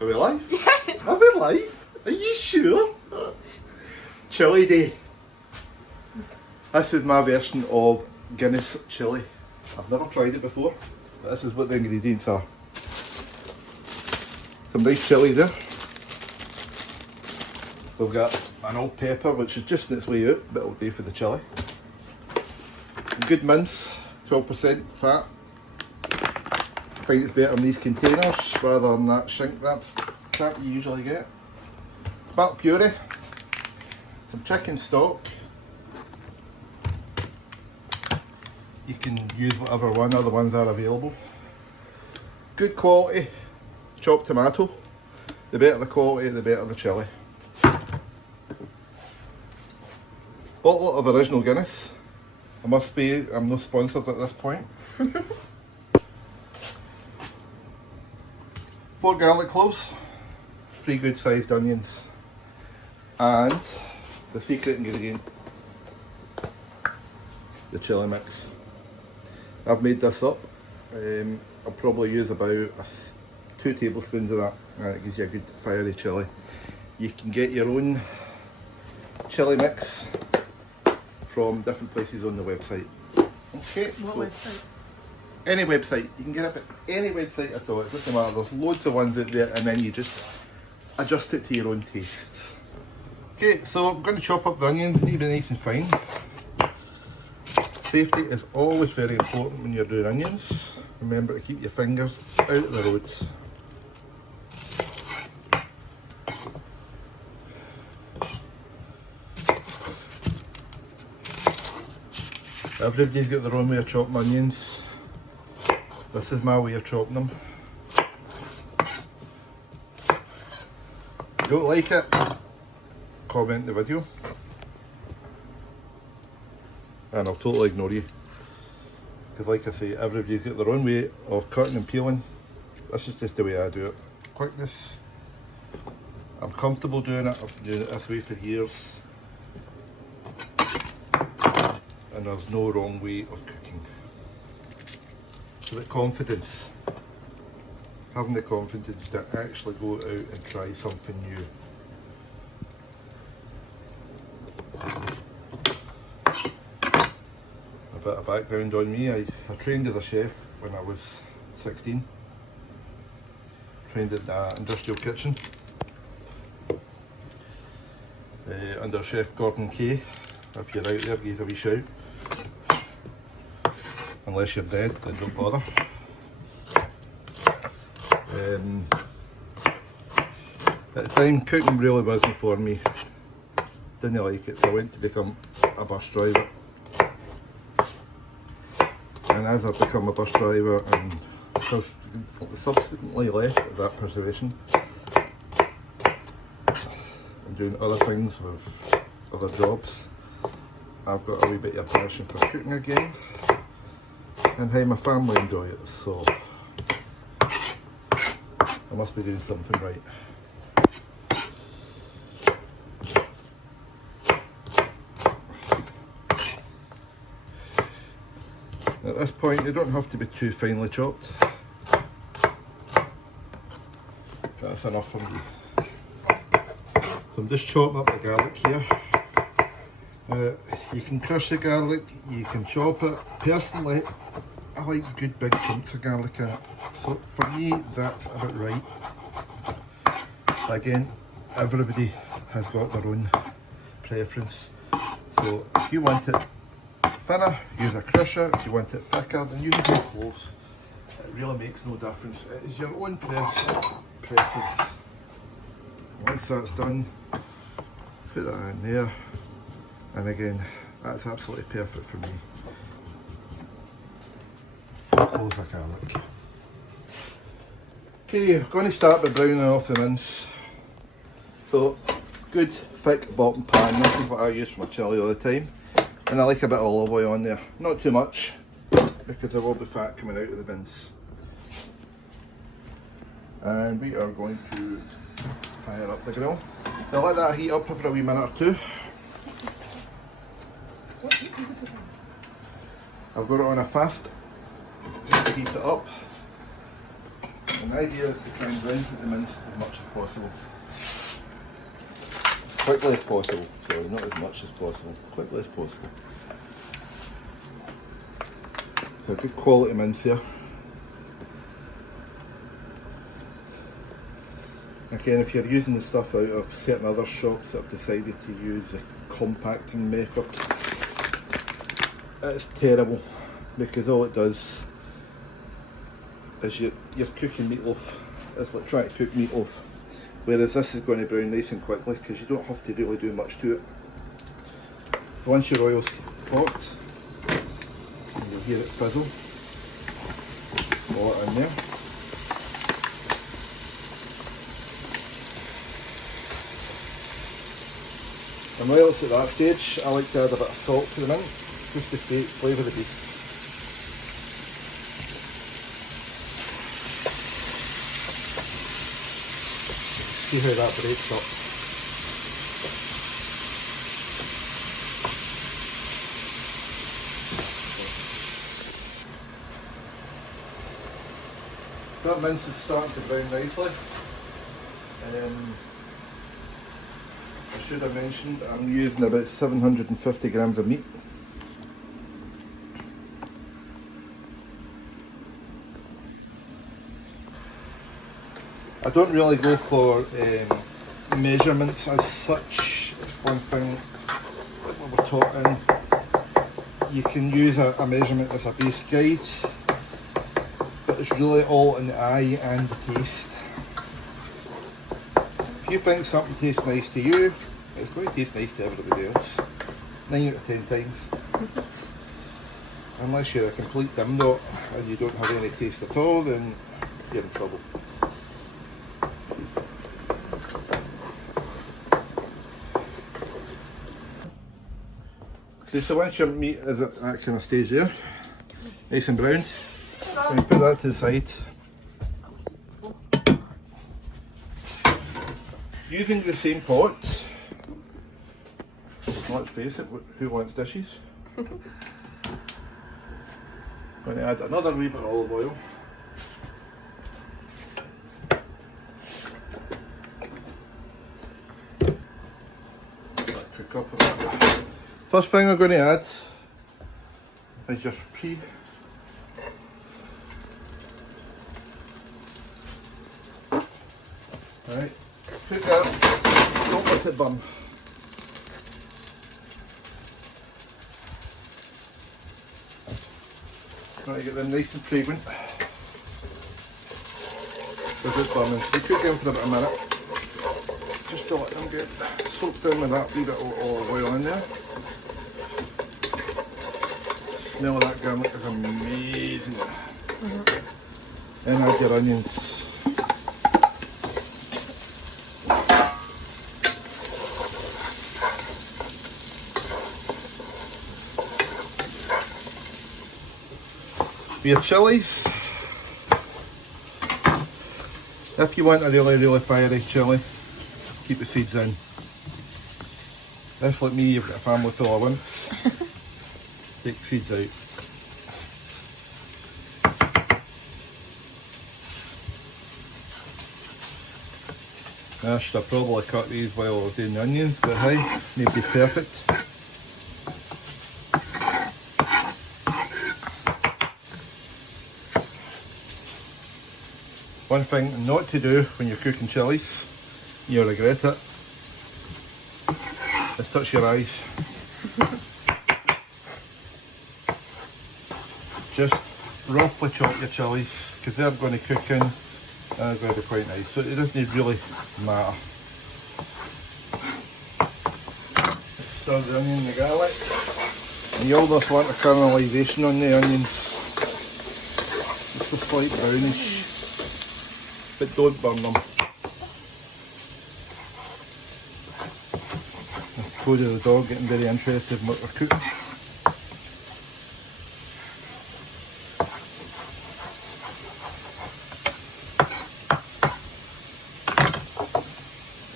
Are we live? Yes. Are we live? Are you sure? Chilli day. This is my version of Guinness chilli. I've never tried it before, but this is what the ingredients are. Some nice chilli there. We've got an old pepper, which is just on its way out, but it'll do for the chilli. Good mince, 12% fat. I think it's better in these containers rather than that shrink wrap crap you usually get. Tomato puree, some chicken stock. You can use whatever one, other ones are available. Good quality chopped tomato. The better the quality, the better the chilli. Bottle of original Guinness. I must be, I'm not sponsored at this point. 4 garlic cloves, 3 good sized onions, and the secret ingredient, the chilli mix. I've made this up. I'll probably use about 2 tablespoons of that, and it gives you a good fiery chilli. You can get your own chilli mix from different places on the website. Okay. What website? Any website. You can get it at any website at all. It doesn't matter. There's loads of ones out there, and then you just adjust it to your own tastes. Okay, so I'm going to chop up the onions, leave it nice and fine. Safety is always very important when you're doing onions. Remember to keep your fingers out of the roads. Everybody's got their own way of chopping onions. This is my way of chopping them. If you don't like it, comment the video. And I'll totally ignore you. Because like I say, everybody's got their own way of cutting and peeling. This is just the way I do it. Quickness. I'm comfortable doing it. I've been doing it this way for years. And there's no wrong way of cooking. So the confidence. Having the confidence to actually go out and try something new. A bit of background on me. I trained as a chef when I was 16. Trained at the industrial kitchen. Under Chef Gordon Kay. If you're out there, give us a wee shout. Unless you're dead, then don't bother. At the time, cooking really wasn't for me. Didn't like it, so I went to become a bus driver. And as I've become a bus driver and subsequently left at that profession and doing other things with other jobs, I've got a wee bit of a passion for cooking again. And how my family enjoy it, so I must be doing something right. At this point, they don't have to be too finely chopped. That's enough for me. So I'm just chopping up the garlic here. You can crush the garlic, you can chop it. Personally, I like good big chunks of garlic in it. So for me, that's about right. But again, everybody has got their own preference. So if you want it thinner, use a crusher. If you want it thicker, then use more cloves. It really makes no difference. It is your own preference. Once that's done, put that in there. And again, that's absolutely perfect for me. 4 cloves of garlic. Okay, we're going to start by browning off the mince. So, good thick bottom pan. This is what I use for my chilli all the time. And I like a bit of olive oil on there. Not too much, because there will be fat coming out of the mince. And we are going to fire up the grill. Now let that heat up for a wee minute or two. I've got it on a fast, just to heat it up. And And the idea is to try and brown the mince as much as possible. As quickly as possible, sorry, not as much as possible, quickly as possible. So a good quality mince here. Again, if you're using the stuff out of certain other shops that have decided to use the compacting method, it's terrible, because all it does is you're cooking meatloaf. It's like trying to cook meatloaf, whereas this is going to brown nice and quickly because you don't have to really do much to it. So once your oil's hot, you'll hear it fizzle, pour it in there. And while it's at that stage, I like to add a bit of salt to the mince, just to flavour the beef. See how that breaks up. That mince is starting to brown nicely. I should have mentioned I'm using about 750 grams of meat. I don't really go for measurements as such. It's one thing that we're taught in. You can use a measurement as a base guide, but it's really all in the eye and the taste. If you think something tastes nice to you, it's going to taste nice to everybody else. 9 out of 10 times. Unless you're a complete dimdot and you don't have any taste at all, then you're in trouble. Okay, so once your meat is at that kind of stage there, nice and brown, then put that to the side. Using the same pot, let's face it, who wants dishes? Going to add another wee bit of olive oil. Cook up a bit. First thing we're going to add is your pea. Right, cook that, don't let it burn. Try to get them nice and fragrant without burning. So you cook them for about a minute, just to let them get soaked in with that wee bit of olive oil in there. Smell of that garlic is amazing. Then add your onions. Your chillies. If you want a really fiery chilli, keep the seeds in. If, like me, you've got a family full of wimps, take the seeds out. I should have probably cut these while I was doing the onions, but hey, maybe perfect. One thing not to do when you're cooking chillies, you'll regret it, is touch your eyes. Just roughly chop your chillies, because they're going to cook in and they're going to be quite nice, so it doesn't really matter. Stir the onion and the garlic, and you almost want a caramelisation on the onions, just a slight brownish. But don't burn them. Cody the dog getting very interested in what we're cooking.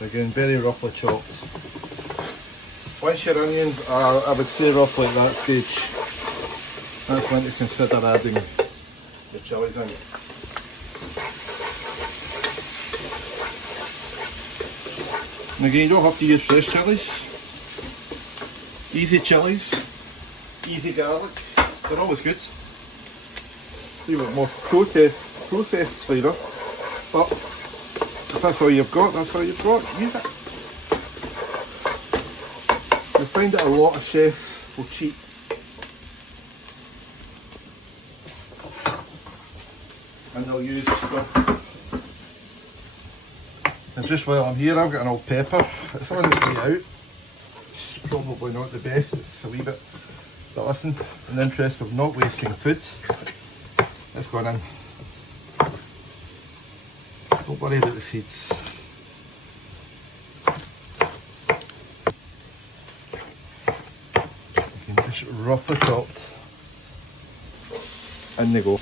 Again, very roughly chopped. Once your onions are, I would say, roughly at that stage, that's when to consider adding the chillies in. And again, you don't have to use fresh chilies. Easy chilies, easy garlic, they're always good. You want more processed flavour, but if that's all you've got, that's all you've got, use it. You'll find that a lot of chefs will cheat. And they'll use stuff. And just while I'm here, I've got an old pepper. It's on its way out. It's probably not the best, it's a wee bit. But listen, in the interest of not wasting food, it's gone in. Don't worry about the seeds. You can just roughly chopped. In they go.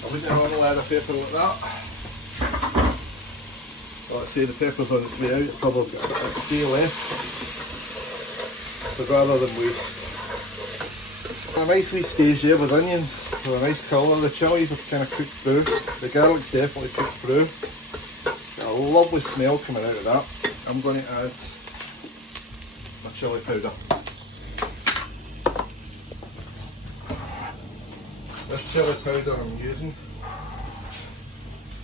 I wouldn't normally add a pepper like that. Let's say the pepper's on its way out, it's probably got a day left. But rather than waste. A nice wee stage there with onions, with a nice colour. The chillies have kind of cooked through. The garlic's definitely cooked through. Got a lovely smell coming out of that. I'm going to add my chilli powder. This chilli powder I'm using,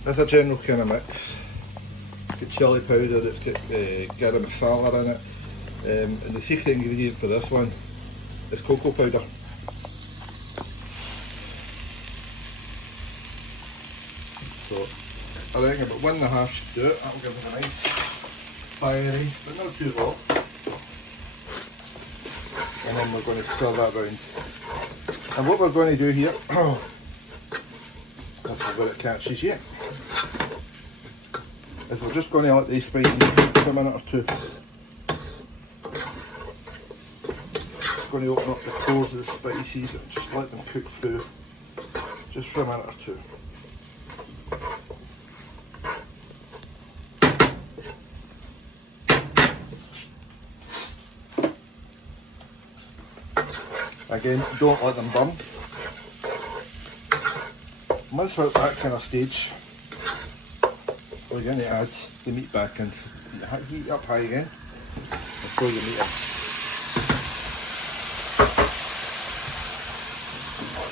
it's a general kind of mix. It's got chilli powder, it's got garam masala in it, and the secret ingredient for this one is cocoa powder. So I reckon about 1.5 should do it. That'll give it a nice fiery, but not too hot. And then we're going to stir that round. And what we're going to do here, that's where it catches yet, is we're just going to let these spices cook for a minute or two. Just going to open up the pores of the spices and just let them cook through, just for a minute or two. Again, don't let them burn. Once we're at that kind of stage, we're going to add the meat back in. Heat up high again and throw the meat in.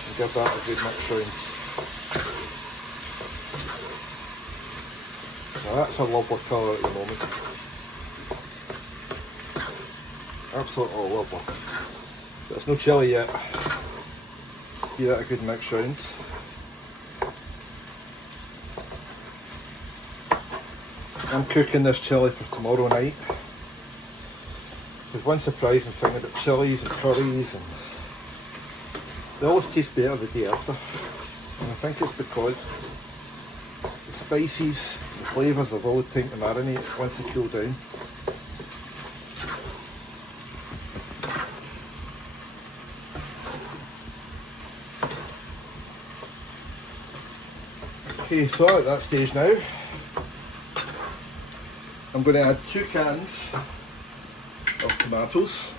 And give that a good mix round. Now that's a lovely colour at the moment. Absolutely lovely. There's no chilli yet. Give that a good mix round. I'm cooking this chilli for tomorrow night. There's one surprising thing about chillies and curries, and they always taste better the day after. And I think it's because the spices, the flavours have all the time to marinate once they cool down. Okay, so at that stage now, I'm going to add 2 cans of tomatoes.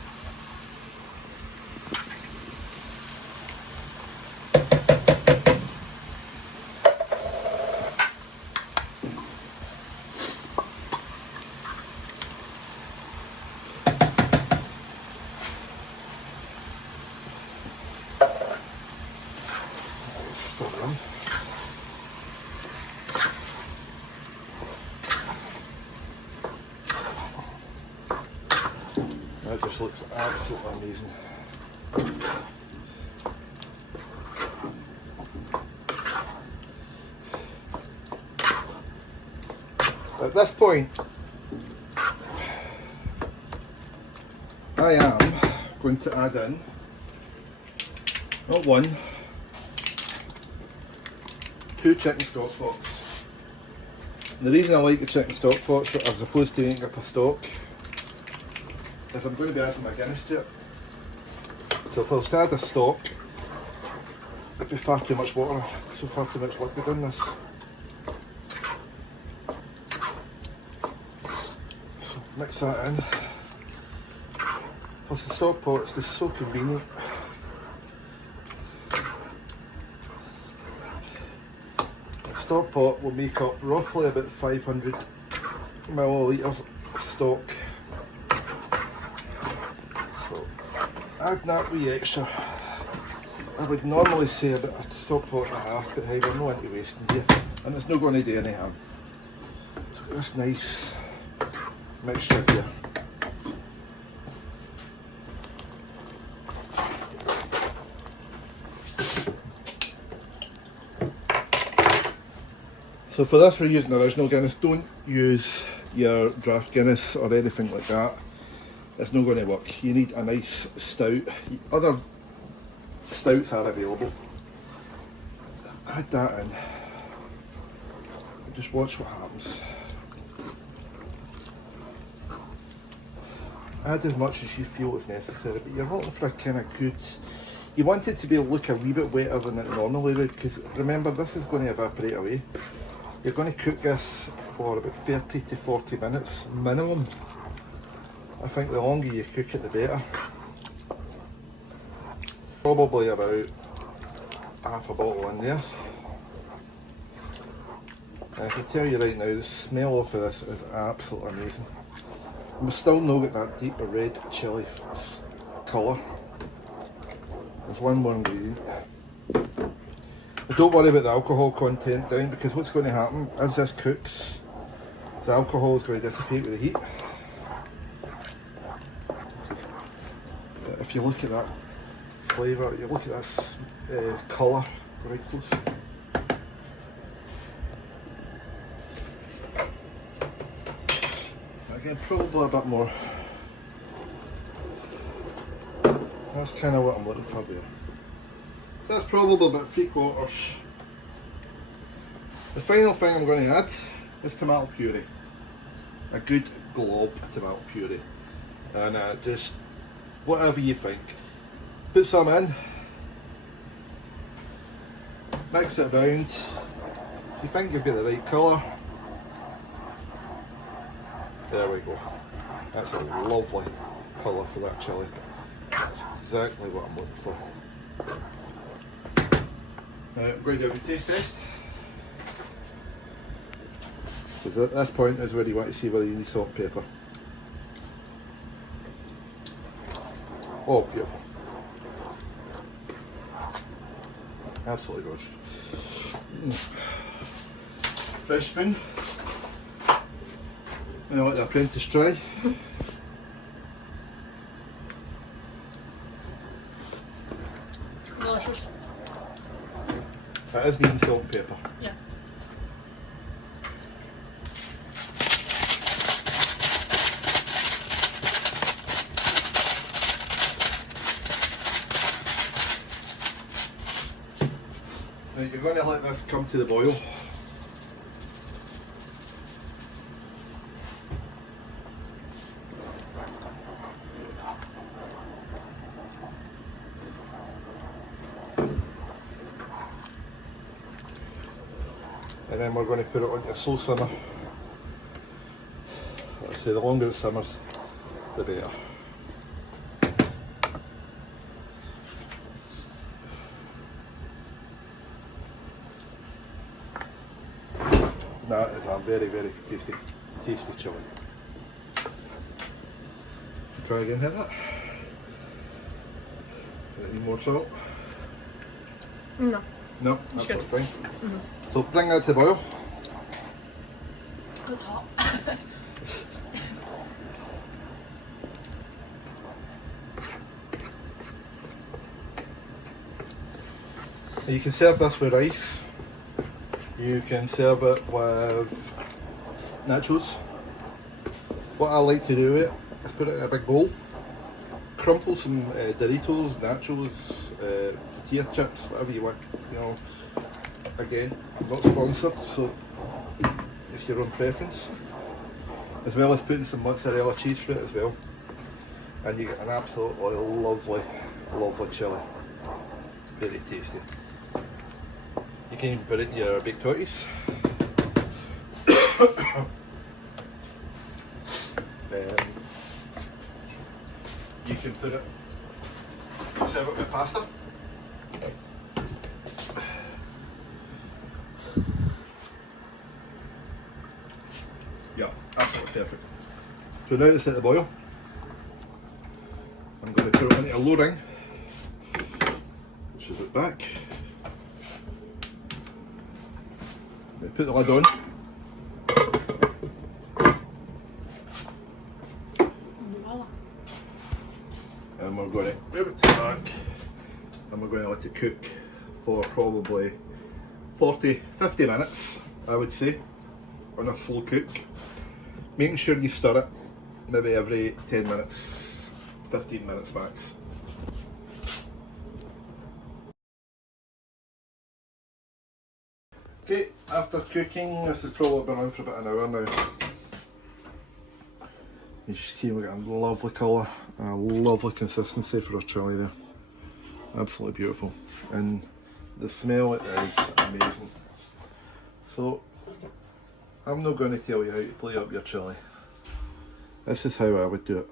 That just looks absolutely amazing. At this point, I am going to add in, not 1, 2 chicken stock pots. And the reason I like the chicken stock pots as opposed to making up a stock is I'm going to be adding my Guinness to it. So if I was to add a stock, it'd be far too much water, so far too much liquid in this. So mix that in. Plus the stock pot is just so convenient. The stock pot will make up roughly about 500 millilitres of stock. So add that wee extra. I would normally say about a stop pot and a half, but hey, we're not into wasting here, and it's not going to do any harm. So this nice mixture here. So for this we're using original Guinness. Don't use your draft Guinness or anything like that. It's not going to work. You need a nice stout. Other stouts are available. Add that in. Just watch what happens. Add as much as you feel is necessary, but you're looking for a kind of good. You want it to be look a wee bit wetter than it normally would, because remember this is going to evaporate away. You're going to cook this for about 30 to 40 minutes minimum. I think the longer you cook it the better. Probably about half a bottle in there. And I can tell you right now, the smell of this is absolutely amazing. We still not get that deep red chilli colour. There's one more ingredient. But don't worry about the alcohol content down, because what's going to happen as this cooks, the alcohol is going to dissipate with the heat. But if you look at that flavour, you look at this colour, right close. Again, probably a bit more. That's kind of what I'm looking for there. That's probably about 3/4. The final thing I'm going to add is tomato puree. A good glob of tomato puree. And just whatever you think. Put some in. Mix it around. If you think you've got the right colour. There we go. That's a lovely colour for that chilli. That's exactly what I'm looking for. Now I'm going to do a taste test. Because at this point is where you want to see whether you need salt and pepper. Oh, beautiful. Absolutely gorgeous. Fresh spoon. And I let the apprentice try. Delicious. It is needing salt and pepper. Yeah. Now you're going to let this come to the boil. And then we're going to put it onto a slow simmer. Like I say, the longer it simmers, the better. That is a very, very tasty chilli. Try again, hit that. Any more salt? No. No, It's that's good. fine. So bring that to boil. It's hot. You can serve this with rice. You can serve it with nachos. What I like to do with it is put it in a big bowl, crumple some Doritos, nachos, tortilla chips, whatever you want. You know, again, not sponsored, so it's your own preference. As well as putting some mozzarella cheese through it as well, and you get an absolutely lovely chilli. Very tasty. You can even put it in your baked totties. You can put it, serve it with pasta. Yeah, absolutely perfect. So now to set the boil, I'm going to put it into a low ring, which is at the back. We put the lid on. And we're going to move it to the back, and we're going to let it cook for probably 40-50 minutes, I would say, on a slow cook. Making sure you stir it maybe every 10 minutes, 15 minutes max. Okay, after cooking, this has probably been on for about an hour now. You see we got a lovely colour and a lovely consistency for our chilli there. Absolutely beautiful. And the smell is amazing. So, I'm not going to tell you how to plate up your chilli. This is how I would do it.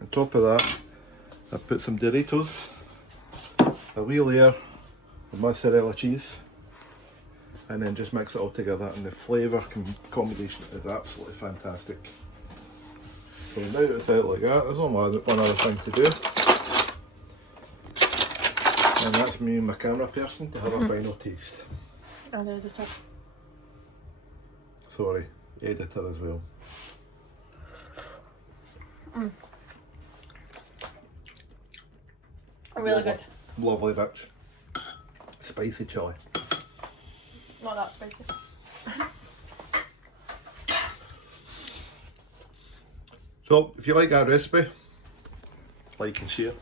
On top of that, I put some Doritos, a wee layer of mozzarella cheese, and then just mix it all together, and the flavour combination is absolutely fantastic. So now that it's out like that, there's only one other thing to do, and that's me and my camera person to have a final taste. And editor. Sorry, editor as well. Really good. Lovely bitch. Spicy chilli. Not that spicy. So, if you like that recipe, like and share.